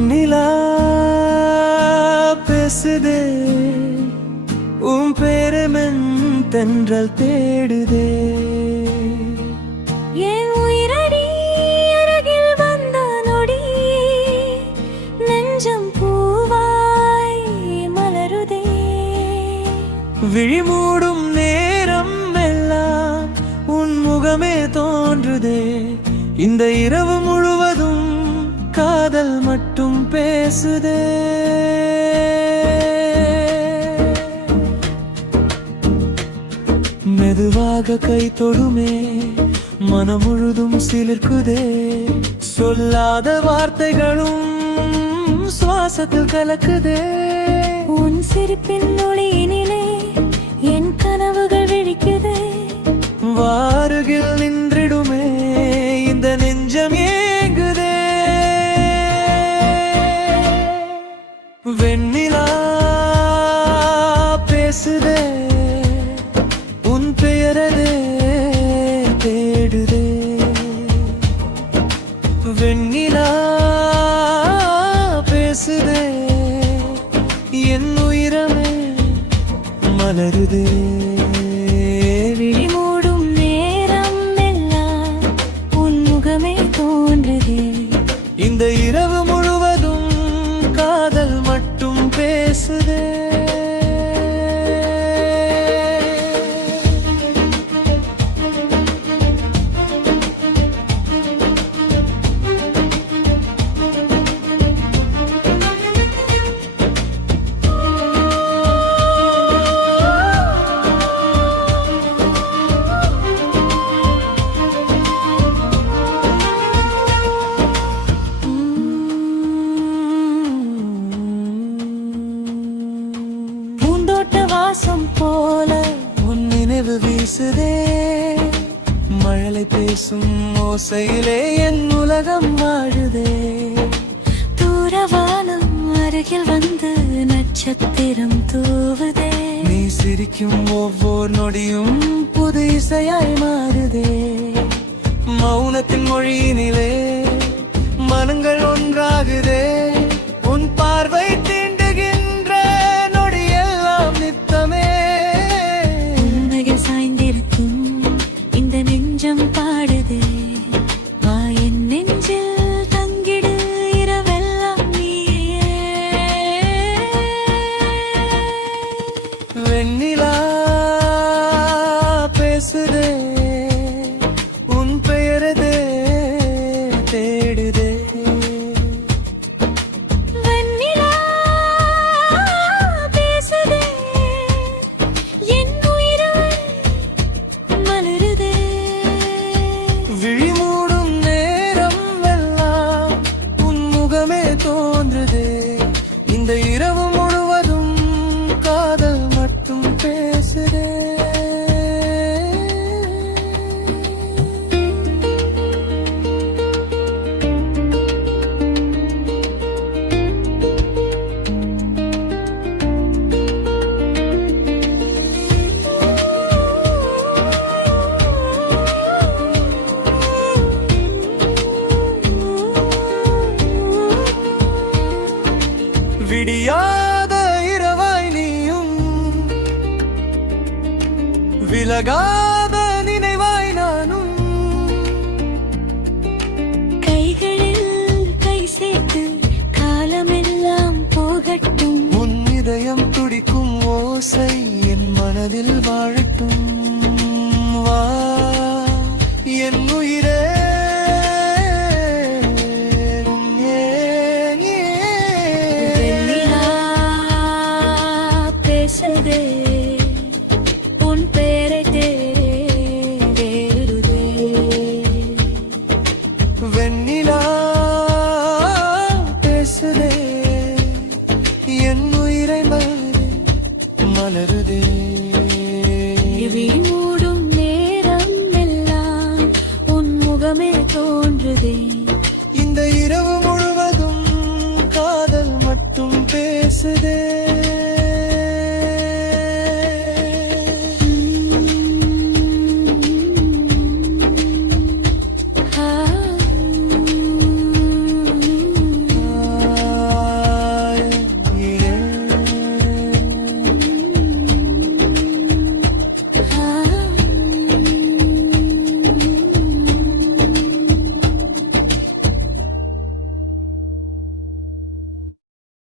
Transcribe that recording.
வெண்ணிலா பேசுதே உன் பேரமென் தென்றல் தேடுதே என் உயிரடி அருகில் வந்த நொடி நெஞ்சம் பூவாய் மலருதே விழிமூடும் நேரம் எல்லாம் உன் முகமே தோன்றுதே இந்த இரவு முழுவதும் காதல் மட்டும் பேசுதே மெதுவாக கை தொடுமே மனம் முழுதும் சிலிர்க்குதே சொல்லாத வார்த்தைகளும் சுவாசத்தில் கலக்குதே உன் சிரிப்பின் ஒளியினிலே என் கனவுகள் விழிக்குதே வாருகில் நின்றிடுமே இந்த நெஞ்சம் ஏங்குதே வெண்ணிலா பேசுதே உன் பெயரதே தேடுதே வெண்ணிலா பேசுதே என் உயிரமே மலருதே விழிமூடும் நேரம் எல்லாம் உன் முகமே தோன்றுதே இந்த இரவு முழுவதும் காதல் மட்டும் பேசுதே வாசம் போல உன் நினைவு வீசுதே மழலை பேசும் ஓசையிலே என் உலகம் வாழுதே தூரவானம் அருகில் வந்து நட்சத்திரம் தூவுதே நீ சிரிக்கும் ஒவ்வொரு நொடியும் புது இசையாய் மாறுதே மௌனத்தின் மொழியினிலே மனங்கள் ஒன்றாகுதே உன் பார்வை தீண்டுகின்ற நொடியெல்லாம் நித்தமே உண்மையில் சாய்ந்திருக்கும் இந்த நெஞ்சம் பாடுதே என் நெஞ்சில் தங்கிடு இரவெல்லாம் நீயே வெண்ணிலா பேசுதே உன் பெயரதே தேடுதே வெண்ணிலா பேசுதே என் உயிராய் மலருதே விழிமூடும் நேரம் எல்லாம் உன் முகமே தோன்றுதே இந்த இரவு முழுவதும் காதல் மட்டும் பேசுதே விடியாத இரவாய் நீயும் விலகாத நினைவாய் நானும் கைகளில் கை சேர்த்து காலமெல்லாம் போகட்டும் உன் இதயம் துடிக்கும் ஓசை என் மனதில் வாழட்டும் வா என் உயிரே பேசுதே உன் பேரை தேடுதே வெண்ணிலா பேசுதே என் உயிரை மலருதே மூடும் நேரம் எல்லாம் உன் முகமே தோன்றுதே இந்த இரவு முழுவதும் காதல் மட்டும் பேசுதே